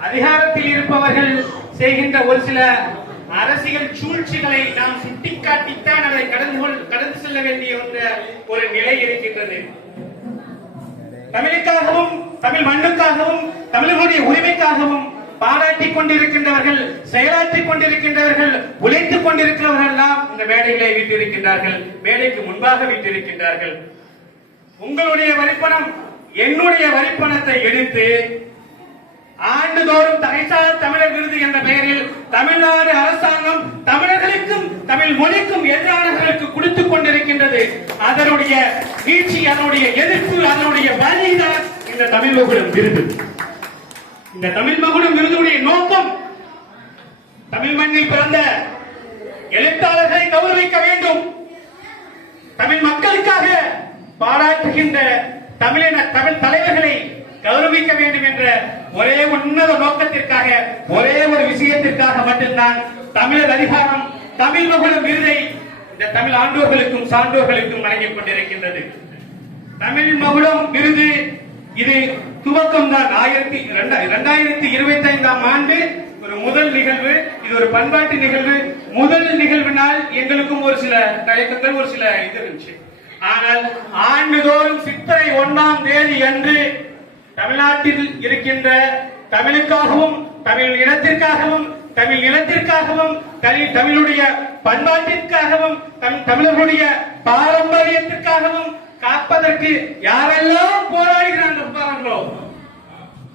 அதிகாரத்தில் இருப்பவர்கள் செய்கின்ற ஒரு சில அரசியல் சூழ்ச்சிகளை நாம் சுட்டிக்காட்டித்தான் அதை கடந்து கொள்- கடந்து செல்ல வேண்டிய ஒரு- ஒரு நிலை இருக்கின்றது. தமிழுக்காகவும் தமிழ் மண்ணுக்காகவும் தமிழர்களுடைய உரிமைக்காகவும் பாராட்டிக் கொண்டிருக்கின்றவர்கள் செயலாற்றிக் கொண்டிருக்கின்றவர்கள் உழைத்துக் கொண்டிருக்கிறவர்கள் எல்லாம் இந்த மேடைகளை வீட்டிருக்கின்றார்கள் மேடைக்கு முன்பாக வீட்டிருக்கின்றார்கள். உங்களுடைய வரிப்பணம் என்னுடைய வரிப்பணத்தை எடுத்து ஆண்டுதோறும் தகைசால் தமிழர் விருது என்ற பெயரில் தமிழ்நாடு அரசாங்கம் தமிழர்களுக்கும் தமிழ் மொழிக்கும் எதிரானவர்களுக்கு கொடுத்துக் கொண்டிருக்கின்றது. அதனுடைய வீழ்ச்சி அதனுடைய எதிர்ப்பு அதனுடைய வழிதான் இந்த தமிழ் மகுடம் விருது. இந்த தமிழ் மகுடம் விருதுடைய நோக்கம் தமிழ் மண்ணில் பிறந்த எழுத்தாளர்களை கௌரவிக்க வேண்டும். தமிழ் மக்களுக்காக பாராட்டுகின்ற தமிழின தமிழ் தலைவர்களை கௌரவிக்க வேண்டும் என்ற ஒரே உன்னத நோக்கத்திற்காக ஒரே ஒரு விஷயத்திற்காக மட்டும்தான் தமிழர் அதிகாரம் தமிழ் மகளும் விருதை இந்த தமிழ் ஆண்டோர்களுக்கும் சான்றோர்களுக்கும் வழங்கிக் கொண்டிருக்கின்றது. தமிழ் மகுடம் விருது இது துவக்கம் தான். ஆயிரத்தி இரண்டாயிரத்தி இருபத்தி ஐந்தாம் ஆண்டு ஒரு முதல் நிகழ்வு இது ஒரு பண்பாட்டு நிகழ்வு. முதல் நிகழ்வினால் எங்களுக்கும் ஒரு சில தயக்கங்கள் ஒரு சில இது இருந்துச்சு. ஆனால் ஆண்டுதோறும் சித்திரை ஒன்றாம் தேதி அன்று தமிழ்நாட்டில் இருக்கின்ற தமிழுக்காகவும் தமிழ் இனத்திற்காகவும் தமிழ் இனத்திற்காகவும் தமிழ் தமிழுடைய பண்பாட்டிற்காகவும் தம் தமிழர்களுடைய பாரம்பரியத்திற்காகவும் காப்பதற்கு யாரெல்லாம் போராடுகிறார்களோ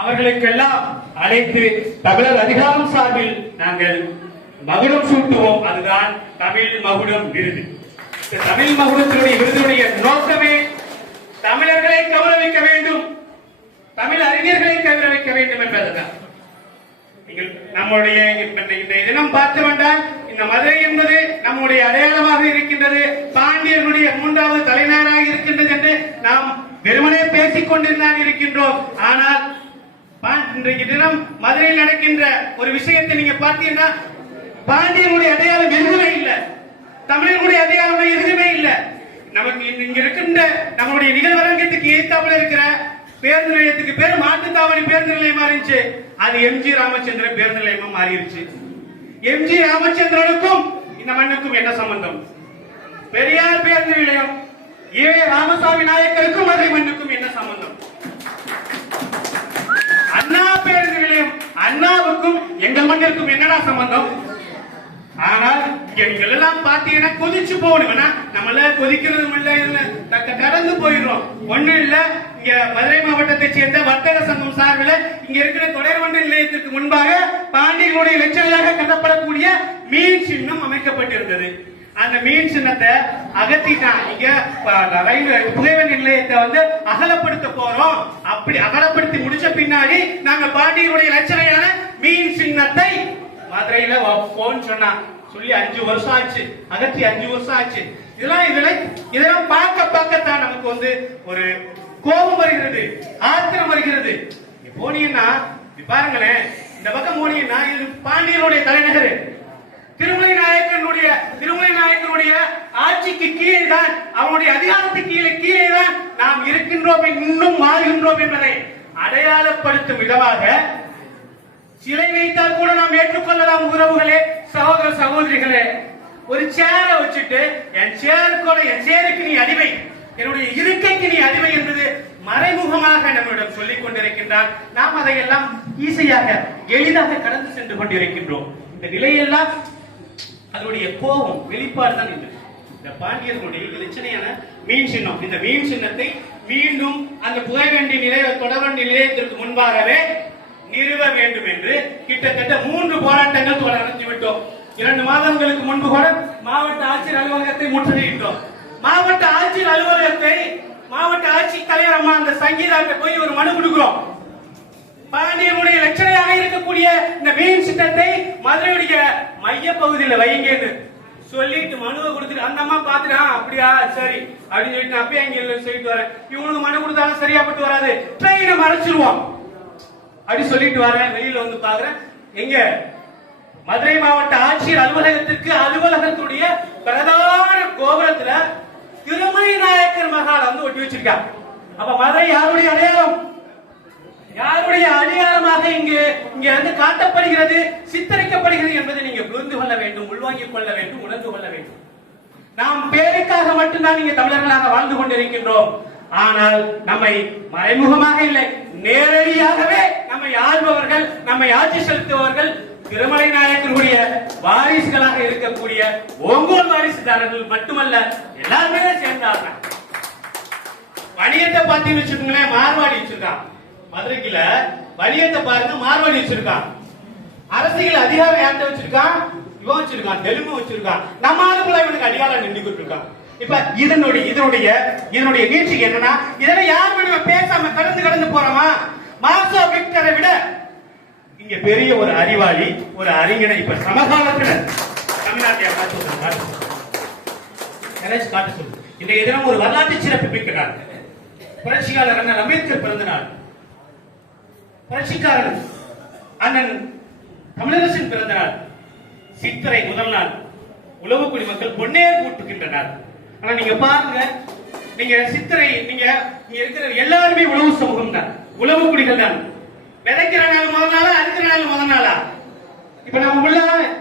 அவர்களுக்கெல்லாம் அழைத்து தமிழர் அதிகாரம் சார்பில் நாங்கள் மகுடம் சூட்டுவோம். அதுதான் தமிழ் மகுடம் விருது. தமிழ் மகுடத்தினுடைய விருதுடைய நோக்கமே தமிழர்களை கௌரவிக்க வேண்டும். தமிழ் அறிஞர்களை கௌரவிக்க வேண்டும் என்பதுதான். நீங்கள் நம்முடைய இந்த இந்த தினம் பார்த்து வந்தால் இந்த மதுரை என்பது நம்முடைய அடையாளமாக இருக்கின்றது. பாண்டியர்களுடைய மூன்றாவது தலைநகராக இருக்கின்றது என்று நாம் வெறுமனே பேசிக் கொண்டிருந்தான் இருக்கின்றோம். ஆனால் இன்றைக்கு தினம் மதுரையில் நடக்கின்ற ஒரு விஷயத்தை நீங்க பார்த்தீங்கன்னா பாண்டியர்களுடைய அடையாளம் எதுவுமே இல்லை. தமிழர்களுடைய அடையாளம் எதுவுமே இல்லை. நமக்கு இங்க- இருக்கின்ற நம்மளுடைய நிகழ்வரங்கத்துக்கு ஏத்தாப்புல இருக்கிற பேருந்து நிலையத்துக்கு பேர் மாட்டுத்தாவணி பேருந்து நிலையமா இருந்துச்சு அது எம்ஜி ராமச்சந்திரன் பேருந்து நிலையமா மாறிடுச்சு. எம்ஜி ராமச்சந்திரனுக்கும் இந்த மண்ணுக்கும் என்ன சம்பந்தம்? பெரியார் பேருந்து நிலையம். ஏ ராமசாமி நாயக்கருக்கும் மதுரை மண்ணுக்கும் என்ன சம்பந்தம்? அண்ணா பேருந்து நிலையம். அண்ணாவுக்கும் எங்கள் மண்ணிற்கும் என்னடா சம்பந்தம்? ஆனால் இங்க நீங்கள் எல்லாம் பாத்தீங்கன்னா கொதிச்சு போகணும் நம்மள கொதிக்கிறதும் இல்ல இல்ல தக்க கடந்து போயிடுறோம். ஒண்ணும் இல்ல. மதுரை மாவட்டத்தை சேர்ந்த வர்த்தக சங்கம் சார்பில் இங்க இருக்கிற தொடர்வண்ட நிலையத்திற்கு முன்பாக பாண்டியனுடைய லட்சங்களாக கருதப்படக்கூடிய மீன் சின்னம் அமைக்கப்பட்டிருந்தது. அந்த மீன் சின்னத்தை அகத்திட்டான் இங்க ரயில்வே புகைவண்டி நிலையத்தை வந்து அகலப்படுத்த போறோம். அப்படி அகலப்படுத்தி முடிச்ச பின்னாடி நாங்க பாண்டியனுடைய லட்சணையான மீன் சின்னத்தை மதுரையில போன் சொன்னா சொல்லி அஞ்சு வருஷம் ஆச்சு. அகற்றி அஞ்சு வருஷம் ஆச்சு. இதெல்லாம் இதெல்லாம் இதெல்லாம் பார்க்க பார்க்கத்தான் நமக்கு வந்து ஒரு கோபம் வருகிறது ஆத்திரம் வருகிறது. போனீங்கன்னா இப்ப பாருங்களேன் இந்த பக்கம் போனீங்கன்னா இது பாண்டியனுடைய தலைநகர். திருமலை நாயக்கனுடைய திருமலை நாயக்கனுடைய ஆட்சிக்கு கீழே தான் அவனுடைய அதிகாரத்துக்கு கீழே கீழே தான் நாம் இருக்கின்றோம் இன்னும் மாறுகின்றோம் என்பதை அடையாளப்படுத்தும் விதமாக சிலை வைத்தால் கூட நாம் ஏற்றுக்கொள்ளலாம் உறவுகளே சகோதர சகோதரிகளே. ஒரு சேரை வச்சுட்டு என் சேருக்கோட என் சேருக்கு நீ அடிமை. என்னுடைய இருக்கைக்கு நீ அடிமை என்பது மறைமுகமாக நம்மிடம் சொல்லிக் கொண்டிருக்கின்றார் நாம் அதையெல்லாம் ஈஸியாக எளிதாக கடந்து சென்று கொண்டிருக்கின்றோம். இந்த நிலையெல்லாம் அதனுடைய கோபம் வெளிப்பாடு தான் இது. இந்த பாண்டியர்களுடைய இலச்சனையான மீன் சின்னம். இந்த மீன் சின்னத்தை மீண்டும் அந்த புகைவண்டி நிலைய தொடர்வண்டி நிலையத்திற்கு முன்பாகவே நிறுவ வேண்டும் என்று கிட்டத்தட்ட மூன்று போராட்டங்கள் தொடர் விட்டோம். இரண்டு மாதங்களுக்கு முன்பு கூட மாவட்ட ஆட்சியர் அலுவலகத்தை முற்றுகையிட்டோம். மாவட்ட ஆட்சியர் அலுவலகம் கட்சி தலைவர் அம்மா அந்த சங்கீதாட்ட போய் ஒரு மனு கொடுக்கிறோம். பாண்டியனுடைய லட்சணையாக இருக்கக்கூடிய இந்த மீன் சிட்டத்தை மதுரையுடைய மைய பகுதியில் வைங்கன்னு சொல்லிட்டு மனுவை கொடுத்துட்டு அந்த அம்மா பாத்துட்டு அப்படியா சரி அப்படின்னு சொல்லிட்டு அப்பயே அங்க சொல்லிட்டு வரேன். இவனுக்கு மனு கொடுத்தாலும் சரியாப்பட்டு வராது. ட்ரெயினை மறைச்சிருவோம். அப்படி சொல்லிட்டு வரேன் வெளியில வந்து பாக்குறேன் எங்க? மதுரை மாவட்ட ஆட்சியர் அலுவலகத்திற்கு அலுவலகத்துடைய பிரதான கோபுரத்துல திருமணி நாயக்கர் மகால் வந்து ஒட்டி வச்சிருக்காங்க. அப்ப மதுரை யாருடைய அடையாளம்? யாருடைய அடையாளமாக இங்கு இங்கே வந்து காட்டப்படுகிறது சித்தரிக்கப்படுகிறது என்பதை நீங்க புரிந்து கொள்ள வேண்டும் உள்வாங்கிக் கொள்ள வேண்டும் உணர்ந்து கொள்ள வேண்டும். நாம் பேருக்காக மட்டும்தான் இங்கே தமிழர்களாக வாழ்ந்து கொண்டிருக்கின்றோம். ஆனால் நம்மை மறைமுகமாக இல்லை நேரடியாகவே நம்மை ஆள்பவர்கள் நம்மை ஆட்சி செலுத்துபவர்கள் திருமலை நாயக்கருடைய வாரிசுகளாக இருக்கக்கூடிய ஒவ்வொரு வாரிசுதாரர்கள் மட்டுமல்ல எல்லாருமே சேர்ந்தார்கள். வணிகத்தை பார்த்தீங்கன்னு வச்சுக்கோங்களேன் மார்வாடி வச்சிருக்கான். மதுரைக்குல வணிகத்தை பாருங்க மார்வாடி வச்சிருக்கான். அரசியல் அதிகாரம் யார்கிட்ட வச்சிருக்கான்? இவன் வச்சிருக்கான் தெலுங்கு வச்சிருக்கான். நம்ம ஆளுக்குள்ள இவனுக்கு அதிகாரம் நின்றுகிட்டு இருக்கான் இப்ப இதனுடைய இதனுடைய இதனுடைய நீட்சிக்கு என்னன்னா இதெல்லாம் யார் வேணுமா பேசாம கடந்து கடந்து போறோமா? மாசோ விக்டரை விட இங்க பெரிய ஒரு அறிவாளி ஒரு அறிஞனை இப்ப சமகாலத்துல தமிழ்நாட்டை காட்டு சொல்லுங்க, காட்டு சொல்லுங்க. சொல்லு. இன்றைய தினம் ஒரு வரலாற்று சிறப்பு மிக்க புரட்சியாளர் அண்ணன் அம்பேத்கர் பிறந்த நாள் புரட்சிக்காரன் அண்ணன் தமிழரசன் பிறந்த நாள் சித்திரை முதல் நாள் உழவு குடிமக்கள் பொன்னேர் கூட்டுகின்ற நாள் ஆனா நீங்க பாருங்க நீங்க சித்திரை நீங்க இங்க இருக்கிற எல்லாருமே உழவு சமூகம் தான். உழவு குடிகள் தான். விதைக்கிற நாள் முதல் நாளா அறுக்கிற நாள் முதல் நாளா? இப்ப நம்ம உள்ள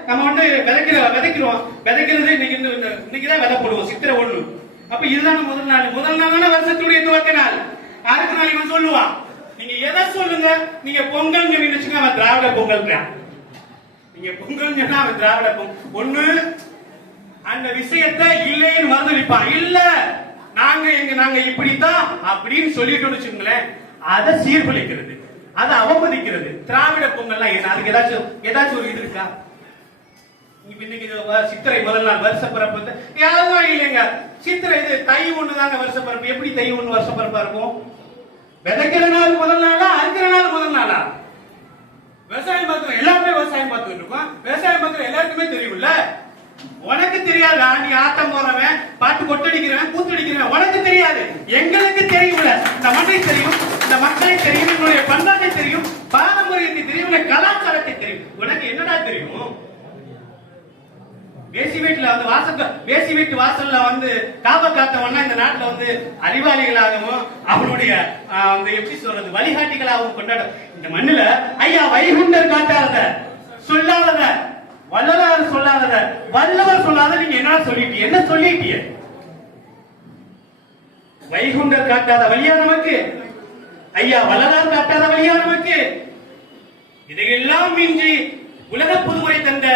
நம்ம வந்து விதைக்கிற விதைக்கிறோம். விதைக்கிறது இன்னைக்கு இன்னைக்குதான் இன்னைக்கு தான் விதை போடுவோம். சித்திரை ஒண்ணு. அப்ப இதுதான் முதல் நாள். முதல் நாள் தானே வருஷத்துடைய துவக்க நாள். அடுத்த நாள் இவன் சொல்லுவான் நீங்க எதை சொல்லுங்க? நீங்க பொங்கல் வச்சுக்கோங்க அவன் திராவிட பொங்கல் நீங்க பொங்கல் சொன்னா அவன் திராவிட பொங்கல் ஒண்ணு அந்த விஷயத்தை இல்லைன்னு மறுதளிப்பான். இல்ல நாங்க எங்க நாங்க இப்படித்தான் அப்படின்னு சொல்லிட்டோம்னு வச்சுங்களேன் அதை சீர்குலைக்கிறது அதை அவமதிக்கிறது. திராவிட பொங்கல்லாம் என்ன? அதுக்கு ஏதாச்சும் ஏதாச்சும் ஒரு இது இருக்கா? இன்னைக்கு இது சித்திரை முதல் நாள் வருஷ பிறப்பு வந்து யாரும் இல்லைங்க. சித்திரை இது தை ஒண்ணு தாங்க வருஷ பிறப்பு எப்படி தை ஒண்ணு வருஷ பிறப்பா இருக்கும்? விதைக்கிற நாள் முதல் நாளா அறுக்கிற நாள் முதல் நாளா? விவசாயம் பார்க்கிறோம் எல்லாருமே விவசாயம் பார்த்துட்டு இருக்கோம். விவசாயம் பார்க்கிற எல்லாருக்குமே தெரியும்ல? உனக்கு தெரியாதா? நீ ஆட்டம் போறவன் பாட்டு கொட்டடிக்கிறவன் கூத்தடிக்கிறவன். உனக்கு தெரியாது. எங்களுக்கு தெரியும்ல. இந்த மண்ணை தெரியும். இந்த மக்களை தெரியும். என்னுடைய பண்பாட்டை தெரியும் பாரம்பரியத்தை தெரியும் இந்த கலாச்சாரத்தை தெரியும் உனக்கு என்னடா தெரியும் வேசி வீட்டுல வந்து வாசல் வேசி வீட்டு வாசல்ல வந்து காப காத்தவன்னா இந்த நாட்டுல வந்து அறிவாளிகளாகவும் அவனுடைய அந்த எப்படி சொல்றது வழிகாட்டிகளாகவும் கொண்டாட இந்த மண்ணுல ஐயா வைகுண்டர் காட்டாதத சொல்லாதத வல்லவர் சொல்லாதத வல்லவர் சொல்லாத நீங்க என்ன சொல்லிட்டீங்க என்ன சொல்லிட்டீங்க வைகுண்டர் காட்டாத வழியா நமக்கு? ஐயா வள்ளலார் காட்டாத வழியா நமக்கு? இதையெல்லாம் மிஞ்சி உலக புதுமுறை தந்த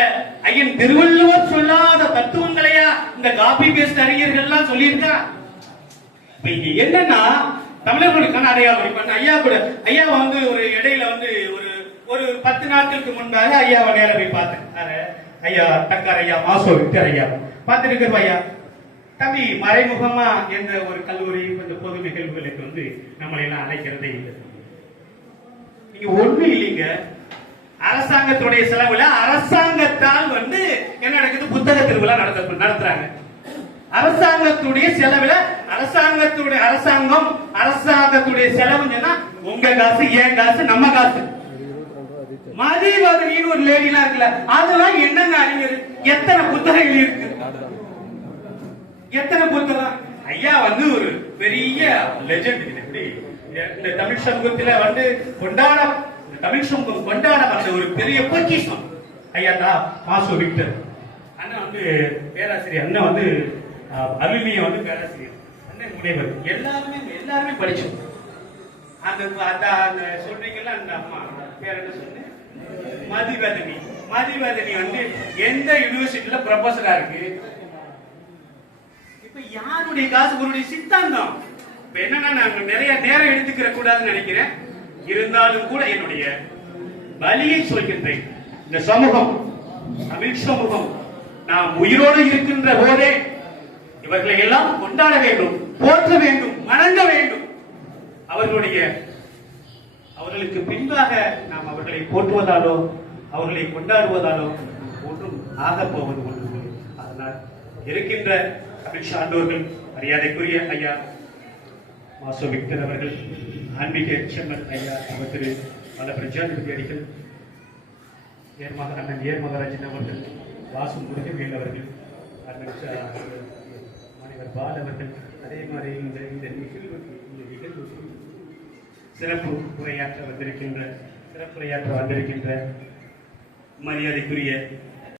ஐயன் திருவள்ளுவர் சொல்லாத தத்துவங்களையா இந்த காபி பேஸ்ட் அறிஞர்கள்லாம் சொல்லியிருக்கா இப்ப இங்க என்னன்னா தமிழர்களுக்கான அடையாளம். இப்ப ஐயா கூட ஐயா வந்து ஒரு இடையில வந்து ஒரு ஒரு பத்து நாட்களுக்கு முன்பாக ஐயாவை நேர போய் பார்த்தேன். ஐயா தக்கார் ஐயா மாசோ விக்டர் ஐயா. பார்த்துட்டு ஐயா. தம்பி மறைமுகமா எந்த ஒரு கல்லூரி கொஞ்சம் பொது நிகழ்வுகளுக்கு வந்து நம்மளை எல்லாம் அழைக்கிறதே இல்லை. நீங்க ஒண்ணு இல்லைங்க. அரசாங்கத்துடைய செலவுல அரசாங்கத்தால் வந்து என்ன நடக்குது? புத்தக திருவிழா நடத்த நடத்துறாங்க. அரசாங்கத்துடைய செலவுல அரசாங்கத்துடைய அரசாங்கம் அரசாங்கத்துடைய செலவு உங்க காசு ஏன் காசு நம்ம காசு. மதிவதனின்னு ஒரு லேடிலாம் இருக்குல்ல அதெல்லாம் என்னங்க அறிஞர்? எத்தனை புத்தகங்கள் இருக்கு? எத்தனை புத்தகம்? ஐயா வந்து ஒரு பெரிய லெஜெண்ட் எப்படி? இந்த தமிழ் சமூகத்துல வந்து கொண்டாட இந்த தமிழ் சமூகம் கொண்டாடப்பட்ட ஒரு பெரிய பொக்கிஷம். ஐயா தா மாசு விக்டர். அண்ணன் வந்து பேராசிரியர். அண்ணன் வந்து அஹ், அலுமினியம் வந்து பேராசிரியர். அண்ணன் முனைவர். எல்லாருமே எல்லாருமே படிச்சோம். அந்த அந்த அந்த சொல்றீங்கல்ல அந்த அம்மா பேர் என்ன சொன்னேன் மதிவதனி. மதிவதனி வந்து எந்த யூனிவர்சிட்டியில ப்ரொஃபஸரா இருக்கு? இப்ப யாருடைய காசு குருடைய சித்தாந்தம்? இப்ப என்னன்னா நான் நிறைய நேரம் எடுத்துக்கிற கூடாதுன்னு நினைக்கிறேன். இருந்தாலும் கூட என்னுடைய வலியை சொல்கின்றேன். இந்த சமூகம் தமிழ் சமூகம் நாம் உயிரோடு இருக்கின்ற போதே இவர்களை எல்லாம் கொண்டாட வேண்டும் போற்ற வேண்டும் வணங்க வேண்டும். அவர்களுடைய அவர்களுக்கு பின்பாக நாம் அவர்களை போற்றுவதாலோ அவர்களை கொண்டாடுவதாலோ ஒன்றும் ஆகப் போவது ஒன்று அதனால் இருக்கின்ற தமிழ் சான்றோர்கள் மரியாதைக்குரிய ஐயா மாசோ விக்டர் அவர்கள் ஆன்மீக செம்மன் ஐயா அவர் திரு பல பிரஜாதிபதி அடிகள் ஏர்மக அண்ணன் ஏர் மகராஜன் அவர்கள் வாசு முருகவேல் அவர்கள் அண்ணன் மாணவர் பால் அவர்கள் அதே மாதிரி இந்த இந்த நிகழ்வு இந்த நிகழ்வுக்கு சிறப்பு உரையாற்ற வந்திருக்கின்ற சிறப்புரையாற்ற வந்திருக்கின்ற மரியாதைக்குரிய